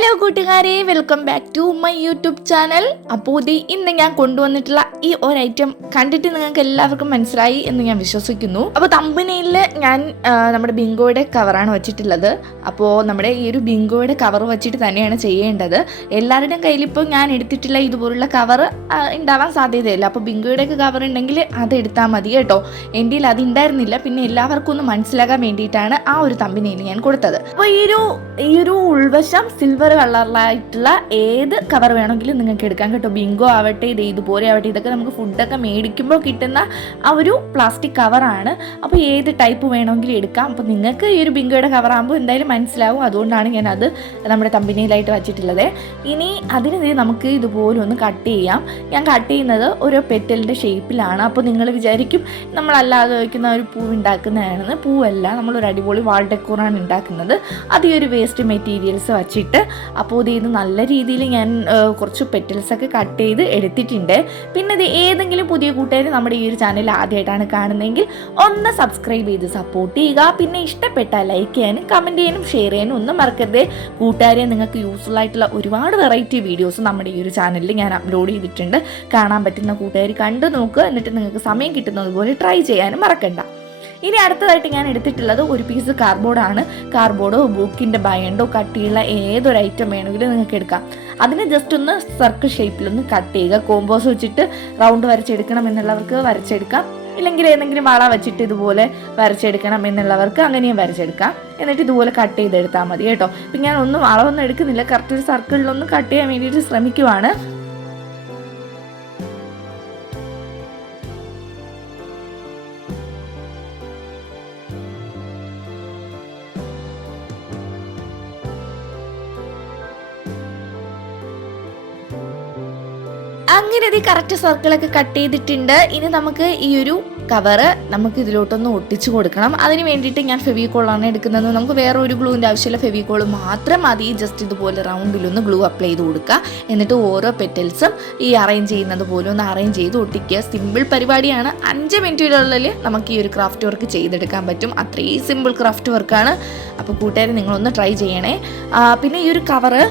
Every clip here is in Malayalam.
ഹലോ കൂട്ടുകാരെ. Welcome back to my YouTube channel അപ്പോൾ ഇത് ഇന്ന് ഞാൻ കൊണ്ടുവന്നിട്ടുള്ള ഈ ഒരു ഐറ്റം കണ്ടിട്ട് നിങ്ങൾക്ക് എല്ലാവർക്കും മനസ്സിലായി എന്ന് ഞാൻ വിശ്വസിക്കുന്നു. അപ്പോൾ തമ്പനയിൽ ഞാൻ നമ്മുടെ ബിങ്കോയുടെ കവറാണ് വെച്ചിട്ടുള്ളത്. അപ്പോൾ നമ്മുടെ ഈ ഒരു ബിങ്കോയുടെ കവർ വെച്ചിട്ട് തന്നെയാണ് ചെയ്യേണ്ടത്. എല്ലാവരുടെയും കയ്യിൽ ഇപ്പോൾ ഞാൻ എടുത്തിട്ടുള്ള ഇതുപോലുള്ള കവർ ഉണ്ടാവാൻ സാധ്യതയില്ല. അപ്പോൾ ബിങ്കോയുടെയൊക്കെ കവർ ഉണ്ടെങ്കിൽ അത് എടുത്താൽ മതി കേട്ടോ. എന്റെ അത് ഉണ്ടായിരുന്നില്ല. പിന്നെ എല്ലാവർക്കും ഒന്ന് മനസ്സിലാകാൻ വേണ്ടിയിട്ടാണ് ആ ഒരു തമ്പനയിൽ ഞാൻ കൊടുത്തത്. അപ്പോൾ ഈ ഒരു ഈ ഒരു ഉൾവശം സിൽവർ കളറിലായിട്ടുള്ള ഏത് കവർ വേണമെങ്കിലും നിങ്ങൾക്ക് എടുക്കാൻ കേട്ടോ. ബിങ്കോ ആവട്ടെ ഇത് ഇതുപോലെ ആവട്ടെ ഇതൊക്കെ നമുക്ക് ഫുഡൊക്കെ മേടിക്കുമ്പോൾ കിട്ടുന്ന ആ ഒരു പ്ലാസ്റ്റിക് കവറാണ് അപ്പോൾ ഏത് ടൈപ്പ് വേണമെങ്കിലും എടുക്കാം. അപ്പോൾ നിങ്ങൾക്ക് ഈ ഒരു ബിങ്കോയുടെ കവർ ആകുമ്പോൾ എന്തായാലും മനസ്സിലാവും. അതുകൊണ്ടാണ് ഞാൻ അത് നമ്മുടെ കമ്പനിയിലായിട്ട് വച്ചിട്ടുള്ളത്. ഇനി അതിനെതിരെ നമുക്ക് ഇതുപോലെ ഒന്ന് കട്ട് ചെയ്യാം. ഞാൻ കട്ട് ചെയ്യുന്നത് ഒരു പെറ്റലിന്റെ ഷേപ്പിലാണ് അപ്പോൾ നിങ്ങൾ വിചാരിക്കും നമ്മളല്ലാതെ വയ്ക്കുന്ന ഒരു പൂ ഉണ്ടാക്കുന്നതാണെന്ന്. പൂവല്ല നമ്മളൊരു അടിപൊളി വാൾ ഡെക്കോറാണ് ഉണ്ടാക്കുന്നത്. അത് ഒരു വേസ്റ്റ് മെറ്റീരിയൽസ് വച്ചിട്ട് അപ്പോൾ ഇത് നല്ല രീതിയിൽ ഞാൻ കുറച്ച് പെറ്റൽസ് ഒക്കെ കട്ട് ചെയ്ത് എടുത്തിട്ടുണ്ട്. പിന്നെ ഇത് ഏതെങ്കിലും പുതിയ കൂട്ടുകാർ നമ്മുടെ ഈ ഒരു ചാനൽ ആദ്യമായിട്ടാണ് കാണുന്നതെങ്കിൽ ഒന്ന് സബ്സ്ക്രൈബ് ചെയ്ത് സപ്പോർട്ട് ചെയ്യുക. പിന്നെ ഇഷ്ടപ്പെട്ട ലൈക്ക് ചെയ്യാനും കമന്റ് ചെയ്യാനും ഷെയർ ചെയ്യാനും ഒന്നും മറക്കരുത്. കൂട്ടുകാരെ നിങ്ങൾക്ക് യൂസ്ഫുൾ ആയിട്ടുള്ള ഒരുപാട് വെറൈറ്റി വീഡിയോസ് നമ്മുടെ ഈ ഒരു ചാനലിൽ ഞാൻ അപ്ലോഡ് ചെയ്തിട്ടുണ്ട്. കാണാൻ പറ്റുന്ന കൂട്ടുകാർ കണ്ടു നോക്കുക. എന്നിട്ട് നിങ്ങൾക്ക് സമയം കിട്ടുന്നതുപോലെ ട്രൈ ചെയ്യാനും മറക്കണ്ട. ഇനി അടുത്തതായിട്ട് ഞാൻ എടുത്തിട്ടുള്ളത് ഒരു പീസ് കാർഡ്ബോർഡാണ് കാർഡ്ബോർഡോ ബുക്കിന്റെ ബയണ്ടോ കട്ടിയുള്ള ഏതൊരു ഐറ്റം വേണമെങ്കിലും നിങ്ങൾക്ക് എടുക്കാം. അതിനെ ജസ്റ്റ് ഒന്ന് സർക്കിൾ ഷേപ്പിലൊന്ന് കട്ട് ചെയ്യുക. കോമ്പോസ് വെച്ചിട്ട് റൗണ്ട് വരച്ചെടുക്കണം എന്നുള്ളവർക്ക് വരച്ചെടുക്കാം. ഇല്ലെങ്കിൽ ഏതെങ്കിലും വള വെച്ചിട്ട് ഇതുപോലെ വരച്ചെടുക്കണം എന്നുള്ളവർക്ക് അങ്ങനെയും വരച്ചെടുക്കാം. എന്നിട്ട് ഇതുപോലെ കട്ട് ചെയ്തെടുത്താൽ മതി കേട്ടോ. ഇപ്പം ഞാൻ ഒന്നും വളമൊന്നും എടുക്കുന്നില്ല. കറക്റ്റ് ഒരു സർക്കിളിലൊന്ന് കട്ട് ചെയ്യാൻ വേണ്ടിയിട്ട് ശ്രമിക്കുവാണ്. അങ്ങനെ ഇത് കറക്റ്റ് സർക്കിളൊക്കെ കട്ട് ചെയ്തിട്ടുണ്ട്. ഇനി നമുക്ക് ഈ ഒരു കവറ് നമുക്ക് ഇതിലോട്ടൊന്ന് ഒട്ടിച്ചു കൊടുക്കണം. അതിന് വേണ്ടിയിട്ട് ഞാൻ ഫെവിക്കോളാണ് എടുക്കുന്നത്. നമുക്ക് വേറെ ഒരു ഗ്ലൂവിന്റെ ആവശ്യമില്ല. ഫെവിക്കോൾ മാത്രം മതി. ജസ്റ്റ് ഇതുപോലെ റൗണ്ടിലൊന്ന് ഗ്ലൂ അപ്ലൈ ചെയ്ത് കൊടുക്കുക. എന്നിട്ട് ഓരോ പെറ്റൽസും ഈ അറേഞ്ച് ചെയ്യുന്നത് പോലെ ഒന്ന് അറേഞ്ച് ചെയ്ത് ഒട്ടിക്കുക. സിമ്പിൾ പരിപാടിയാണ്. അഞ്ച് മിനിറ്റിനുള്ളിൽ നമുക്ക് ഈ ഒരു ക്രാഫ്റ്റ് വർക്ക് ചെയ്തെടുക്കാൻ പറ്റും. അത്രയും സിമ്പിൾ ക്രാഫ്റ്റ് വർക്കാണ് അപ്പോൾ കൂട്ടുകാരെ നിങ്ങളൊന്ന് ട്രൈ ചെയ്യണേ. പിന്നെ ഈ ഒരു കവറ്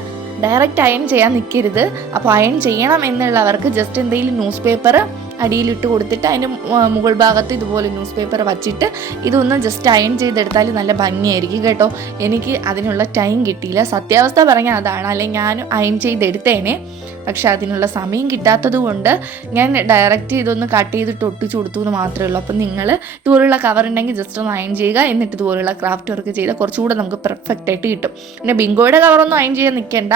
ഡയറക്റ്റ് അയൺ ചെയ്യാൻ നിൽക്കരുത് അപ്പോൾ അയൺ ചെയ്യണം എന്നുള്ളവർക്ക് ജസ്റ്റ് എന്തെങ്കിലും ന്യൂസ് പേപ്പർ അടിയിലിട്ട് കൊടുത്തിട്ട് അതിന്റെ മുകൾ ഭാഗത്ത് ഇതുപോലെ ന്യൂസ് പേപ്പർ വച്ചിട്ട് ഇതൊന്ന് ജസ്റ്റ് അയൺ ചെയ്തെടുത്താൽ നല്ല ഭംഗിയായിരിക്കും കേട്ടോ. എനിക്ക് അതിനുള്ള ടൈം കിട്ടിയില്ല. സത്യാവസ്ഥ പറഞ്ഞാൽ അതാണ്. അല്ലെങ്കിൽ ഞാൻ അയൺ ചെയ്തെടുത്തേനെ. പക്ഷേ അതിനുള്ള സമയം കിട്ടാത്തത് കൊണ്ട് ഞാൻ ഡയറക്റ്റ് ഇതൊന്ന് കട്ട് ചെയ്തിട്ട് ഒട്ടിച്ചു കൊടുത്തു എന്ന് മാത്രമേ ഉള്ളൂ. അപ്പം നിങ്ങൾ ഇതുപോലുള്ള കവർ ഉണ്ടെങ്കിൽ ജസ്റ്റ് ഒന്ന് അയൺ ചെയ്യുക. എന്നിട്ട് ഇതുപോലുള്ള ക്രാഫ്റ്റ് വർക്ക് ചെയ്താൽ കുറച്ചുകൂടെ നമുക്ക് പെർഫെക്റ്റ് ആയിട്ട് കിട്ടും. പിന്നെ ബിങ്കോയുടെ കവറൊന്നും അയൺ ചെയ്യാൻ നിൽക്കേണ്ട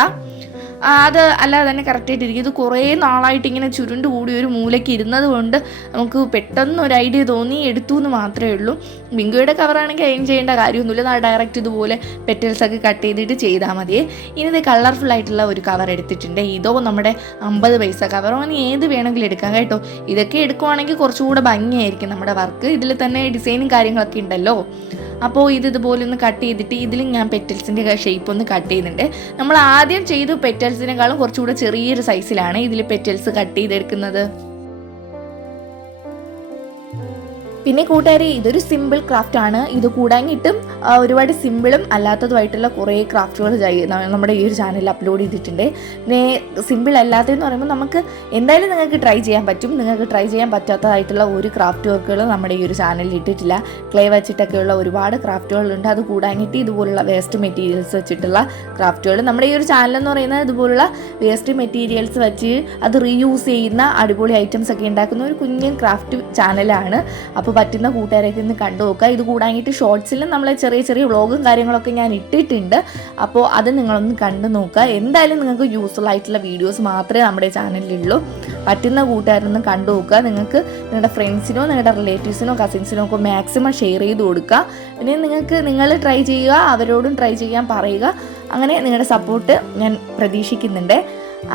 അത് അല്ലാതെ തന്നെ കറക്റ്റായിട്ട് ഇരിക്കും. ഇത് കുറേ നാളായിട്ട് ഇങ്ങനെ ചുരുണ്ട് കൂടി ഒരു മൂലയ്ക്ക് ഇരുന്നത് കൊണ്ട് നമുക്ക് പെട്ടെന്ന് ഒരു ഐഡിയ തോന്നി എടുത്തു എന്ന് മാത്രമേ ഉള്ളൂ. ബിങ്കോയുടെ കവറാണെങ്കിൽ അതിന് ചെയ്യേണ്ട കാര്യമൊന്നുമില്ല. ഡയറക്റ്റ് ഇതുപോലെ പെറ്റൽസൊക്കെ കട്ട് ചെയ്തിട്ട് ചെയ്താൽ മതിയേ ഇനി ഇത് കളർഫുൾ ആയിട്ടുള്ള ഒരു കവർ എടുത്തിട്ടുണ്ട്. ഇതോ നമ്മുടെ അമ്പത് പൈസ കവറോ ഇനി ഏത് വേണമെങ്കിലും എടുക്കാം കേട്ടോ. ഇതൊക്കെ എടുക്കുവാണെങ്കിൽ കുറച്ചുകൂടെ ഭംഗിയായിരിക്കും നമ്മുടെ വർക്ക് ഇതിൽ തന്നെ ഡിസൈനും കാര്യങ്ങളൊക്കെ ഉണ്ടല്ലോ. അപ്പോൾ ഇത് ഇതുപോലെ ഒന്ന് കട്ട് ചെയ്തിട്ട് ഇതിലും ഞാൻ പെറ്റൽസിന്റെ ഷേപ്പ് ഒന്ന് കട്ട് ചെയ്യുന്നുണ്ട്. നമ്മൾ ആദ്യം ചെയ്തു പെറ്റൽസിനേക്കാളും കുറച്ചുകൂടെ ചെറിയൊരു സൈസിലാണ് ഇതിൽ പെറ്റൽസ് കട്ട് ചെയ്തെടുക്കുന്നത്. പിന്നെ കൂട്ടുകാരെ ഇതൊരു സിമ്പിൾ ക്രാഫ്റ്റ് ആണ്. ഇത് കൂടാങ്ങിട്ടും ഒരുപാട് സിമ്പിളും അല്ലാത്തതുമായിട്ടുള്ള കുറേ ക്രാഫ്റ്റുകൾ നമ്മുടെ ഈ ഒരു ചാനലിൽ അപ്ലോഡ് ചെയ്തിട്ടുണ്ട്. പിന്നെ സിമ്പിൾ അല്ലാത്തതെന്ന് പറയുമ്പോൾ നമുക്ക് എന്തായാലും നിങ്ങൾക്ക് ട്രൈ ചെയ്യാൻ പറ്റും. നിങ്ങൾക്ക് ട്രൈ ചെയ്യാൻ പറ്റാത്തതായിട്ടുള്ള ഒരു ക്രാഫ്റ്റ് വർക്കുകൾ നമ്മുടെ ഈ ഒരു ചാനലിൽ ഇട്ടിട്ടില്ല. ക്ലേ വെച്ചിട്ടൊക്കെയുള്ള ഒരുപാട് ക്രാഫ്റ്റുകളുണ്ട് അത് കൂടാങ്ങിട്ട് ഇതുപോലുള്ള വേസ്റ്റ് മെറ്റീരിയൽസ് വെച്ചിട്ടുള്ള ക്രാഫ്റ്റുകൾ നമ്മുടെ ഈ ഒരു ചാനൽ എന്ന് പറയുന്നത് ഇതുപോലുള്ള വേസ്റ്റ് മെറ്റീരിയൽസ് വെച്ച് അത് റീയൂസ് ചെയ്യുന്ന അടിപൊളി ഐറ്റംസ് ഒക്കെ ഉണ്ടാക്കുന്ന ഒരു കുഞ്ഞൻ ക്രാഫ്റ്റ് ചാനലാണ് അപ്പോൾ പറ്റുന്ന കൂട്ടുകാരൊക്കെ ഒന്ന് കണ്ടു നോക്കുക. ഇത് കൂടാനായിട്ട് ഷോർട്സിലും നമ്മൾ ചെറിയ ചെറിയ വ്ളോഗും കാര്യങ്ങളൊക്കെ ഞാൻ ഇട്ടിട്ടുണ്ട്. അപ്പോൾ അത് നിങ്ങളൊന്ന് കണ്ടു നോക്കുക. എന്തായാലും നിങ്ങൾക്ക് യൂസ്ഫുൾ ആയിട്ടുള്ള വീഡിയോസ് മാത്രമേ നമ്മുടെ ചാനലിലുള്ളൂ പറ്റുന്ന കൂട്ടുകാരൊന്ന് കണ്ടു നോക്കുക. നിങ്ങൾക്ക് നിങ്ങളുടെ ഫ്രണ്ട്സിനോ നിങ്ങളുടെ റിലേറ്റീവ്സിനോ കസിൻസിനോ ഒക്കെ മാക്സിമം ഷെയർ ചെയ്ത് കൊടുക്കുക. പിന്നെ നിങ്ങൾക്ക് നിങ്ങൾ ട്രൈ ചെയ്യുക അവരോടും ട്രൈ ചെയ്യാൻ പറയുക. അങ്ങനെ നിങ്ങളുടെ സപ്പോർട്ട് ഞാൻ പ്രതീക്ഷിക്കുന്നുണ്ട്.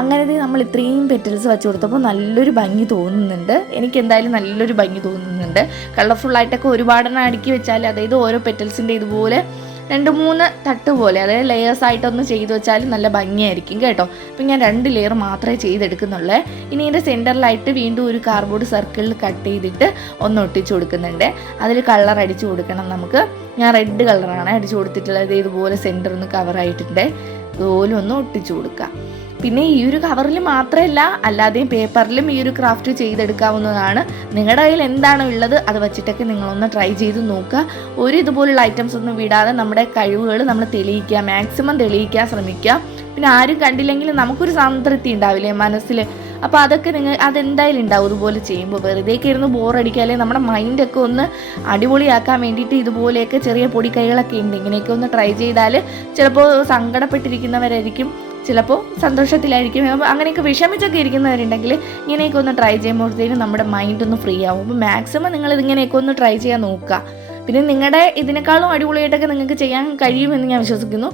അങ്ങനെ ഇത് നമ്മൾ ഇത്രയും പെറ്റൽസ് വെച്ച് കൊടുത്തപ്പോൾ നല്ലൊരു ഭംഗി തോന്നുന്നുണ്ട്. എനിക്ക് എന്തായാലും നല്ലൊരു ഭംഗി തോന്നുന്നുണ്ട്. കളർഫുള്ളായിട്ടൊക്കെ ഒരുപാടെണ്ണം അടുക്കി വെച്ചാൽ അതായത് ഓരോ പെറ്റൽസിന്റെ ഇതുപോലെ രണ്ട് മൂന്ന് തട്ട് പോലെ അതായത് ലെയേഴ്സ് ആയിട്ടൊന്ന് ചെയ്ത് വെച്ചാൽ നല്ല ഭംഗിയായിരിക്കും കേട്ടോ. അപ്പം ഞാൻ രണ്ട് ലെയർ മാത്രമേ ചെയ്തെടുക്കുന്നുള്ളൂ. ഇനി ഇതിന്റെ സെന്ററിലായിട്ട് വീണ്ടും ഒരു കാർഡ്ബോർഡ് സർക്കിളിൽ കട്ട് ചെയ്തിട്ട് ഒന്ന് ഒട്ടിച്ചു കൊടുക്കുന്നുണ്ട്. അതിൽ കളർ അടിച്ചു കൊടുക്കണം നമുക്ക്. ഞാൻ റെഡ് കളറാണ് അടിച്ചു കൊടുത്തിട്ടുള്ളത്. ഇതുപോലെ സെന്ററിൽ ഒന്ന് കവർ ആയിട്ടുണ്ട്. ഇതുപോലെ ഒന്ന് ഒട്ടിച്ചു കൊടുക്കുക പിന്നെ ഈ ഒരു കവറിൽ മാത്രമല്ല അല്ലാതെയും പേപ്പറിലും ഈ ഒരു ക്രാഫ്റ്റ് ചെയ്തെടുക്കാവുന്നതാണ്. നിങ്ങളുടെ കയ്യിൽ എന്താണ് ഉള്ളത് അത് വെച്ചിട്ടൊക്കെ നിങ്ങളൊന്ന് ട്രൈ ചെയ്ത് നോക്കുക. ഒരു ഇതുപോലുള്ള ഐറ്റംസ് ഒന്നും വിടാതെ നമ്മുടെ കഴിവുകൾ നമ്മൾ തെളിയിക്കുക മാക്സിമം തെളിയിക്കാൻ ശ്രമിക്കുക. പിന്നെ ആരും കണ്ടില്ലെങ്കിൽ നമുക്കൊരു സംതൃപ്തി ഉണ്ടാവില്ലേ മനസ്സിൽ അപ്പോൾ അതൊക്കെ നിങ്ങൾ അതെന്തായാലും ഉണ്ടാവും ഇതുപോലെ ചെയ്യുമ്പോൾ. വെറുതേക്ക് ഇരുന്ന് ബോറടിക്കാതെ നമ്മുടെ മൈൻഡൊക്കെ ഒന്ന് അടിപൊളിയാക്കാൻ വേണ്ടിയിട്ട് ഇതുപോലെയൊക്കെ ചെറിയ പൊടിക്കൈകളൊക്കെ ഉണ്ട്. ഇങ്ങനെയൊക്കെ ഒന്ന് ട്രൈ ചെയ്താൽ ചിലപ്പോൾ സങ്കടപ്പെട്ടിരിക്കുന്നവരായിരിക്കും. ചിലപ്പോൾ സന്തോഷത്തിലായിരിക്കും. അങ്ങനെയൊക്കെ വിഷമിച്ചൊക്കെ ഇരിക്കുന്നവരുണ്ടെങ്കിൽ ഇങ്ങനെയൊക്കെ ഒന്ന് ട്രൈ ചെയ്യുമ്പോഴത്തേനും നമ്മുടെ മൈൻഡ് ഒന്ന് ഫ്രീ ആവും. അപ്പോൾ മാക്സിമം നിങ്ങൾ ഇതിങ്ങനെയൊക്കെ ഒന്ന് ട്രൈ ചെയ്യാൻ നോക്കുക. പിന്നെ നിങ്ങളുടെ ഇതിനേക്കാളും അടിപൊളിയായിട്ടൊക്കെ നിങ്ങൾക്ക് ചെയ്യാൻ കഴിയുമെന്ന് ഞാൻ വിശ്വസിക്കുന്നു.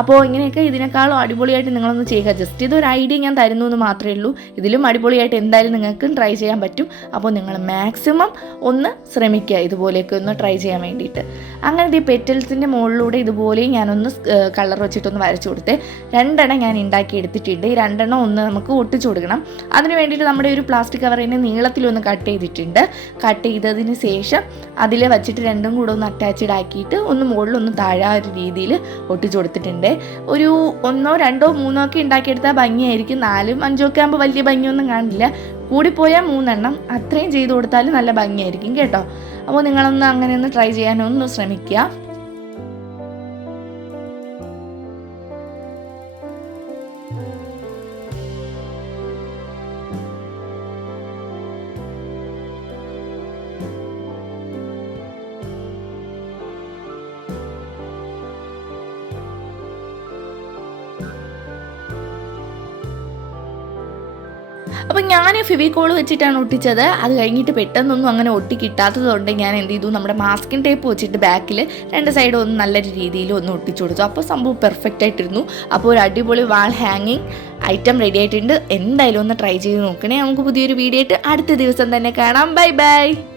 അപ്പോൾ ഇങ്ങനെയൊക്കെ ഇതിനേക്കാളും അടിപൊളിയായിട്ട് നിങ്ങളൊന്ന് ചെയ്യുക. ജസ്റ്റ് ഇതൊരു ഐഡിയ ഞാൻ തരുന്നു എന്ന് മാത്രമേ ഉള്ളൂ. ഇതിലും അടിപൊളിയായിട്ട് എന്തായാലും നിങ്ങൾക്കും ട്രൈ ചെയ്യാൻ പറ്റും. അപ്പോൾ നിങ്ങൾ മാക്സിമം ഒന്ന് ശ്രമിക്കുക ഇതുപോലെയൊക്കെ ഒന്ന് ട്രൈ ചെയ്യാൻ വേണ്ടിയിട്ട്. അങ്ങനെ ഈ പെറ്റൽസിന്റെ മുകളിലൂടെ ഇതുപോലെ ഞാനൊന്ന് കളർ വെച്ചിട്ടൊന്ന് വരച്ചു കൊടുത്തേ. രണ്ടെണ്ണം ഞാൻ ഉണ്ടാക്കി എടുത്തിട്ടുണ്ട്. ഈ രണ്ടെണ്ണം ഒന്ന് നമുക്ക് ഒട്ടിച്ചു കൊടുക്കണം. അതിന് വേണ്ടിയിട്ട് നമ്മുടെ ഒരു പ്ലാസ്റ്റിക് കവറിനെ നീളത്തിലൊന്ന് കട്ട് ചെയ്തിട്ടുണ്ട്. കട്ട് ചെയ്തതിന് ശേഷം അതിൽ വെച്ചിട്ട് രണ്ടും കൂടെ ഒന്ന് അറ്റാച്ച്ഡ് ആക്കിയിട്ട് ഒന്ന് മുകളിലൊന്ന് താഴെ ഒരു രീതിയിൽ ഒട്ടിച്ചു കൊടുത്തിട്ടുണ്ട്. ഒരു ഒന്നോ രണ്ടോ മൂന്നോ ഒക്കെ ഉണ്ടാക്കിയെടുത്താൽ ഭംഗിയായിരിക്കും. നാലും അഞ്ചോ ഒക്കെ ആകുമ്പോൾ വലിയ ഭംഗിയൊന്നും കാണില്ല. കൂടിപ്പോയാൽ മൂന്നെണ്ണം. അത്രയും ചെയ്ത് കൊടുത്താൽ നല്ല ഭംഗിയായിരിക്കും കേട്ടോ. അപ്പോൾ നിങ്ങളൊന്ന് അങ്ങനെ ഒന്ന് ട്രൈ ചെയ്യാനൊന്ന് ശ്രമിക്കുക. അപ്പം ഞാൻ ഫിവിക്കോൾ വെച്ചിട്ടാണ് ഒട്ടിച്ചത്. അത് കഴിഞ്ഞിട്ട് പെട്ടെന്നൊന്നും അങ്ങനെ ഒട്ടി കിട്ടാത്തതുകൊണ്ട് ഞാൻ എന്ത് ചെയ്തു? നമ്മുടെ മാസ്കിൻ ടേപ്പ് വെച്ചിട്ട് ബാക്കിൽ രണ്ട് സൈഡും ഒന്ന് നല്ലൊരു രീതിയിൽ ഒന്ന് ഒട്ടിച്ചു കൊടുത്തു. അപ്പോൾ സംഭവം പെർഫെക്റ്റ് ആയിട്ടിരുന്നു. അപ്പോൾ ഒരു അടിപൊളി വാൾ ഹാങ്ങിങ് ഐറ്റം റെഡി ആയിട്ടുണ്ട്. എന്തായാലും ഒന്ന് ട്രൈ ചെയ്ത് നോക്കണേ. നമുക്ക് പുതിയൊരു വീഡിയോ ആയിട്ട് അടുത്ത ദിവസം തന്നെ കാണാം. Bye bye